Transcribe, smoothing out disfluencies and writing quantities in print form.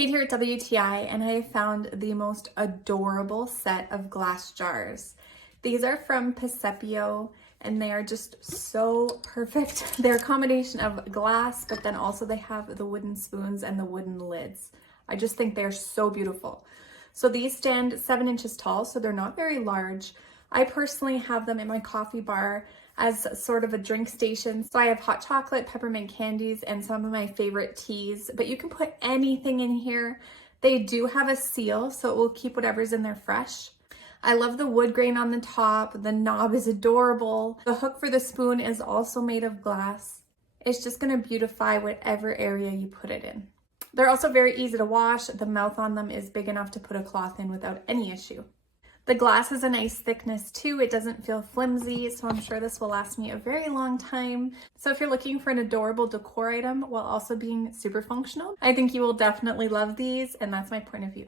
Kate here at WTI, and I have found the most adorable set of glass jars. These are from Piscepio, and they are just so perfect. They're a combination of glass, but then also they have the wooden spoons and the wooden lids. I just think they're so beautiful. So these stand 7 inches tall, so they're not very large. I personally have them in my coffee bar as sort of a drink station. So I have hot chocolate, peppermint candies, and some of my favorite teas, but you can put anything in here. They do have a seal, so it will keep whatever's in there fresh. I love the wood grain on the top. The knob is adorable. The hook for the spoon is also made of glass. It's just gonna beautify whatever area you put it in. They're also very easy to wash. The mouth on them is big enough to put a cloth in without any issue. The glass is a nice thickness too. It doesn't feel flimsy, so I'm sure this will last me a very long time. So if you're looking for an adorable decor item while also being super functional, I think you will definitely love these, and that's my point of view.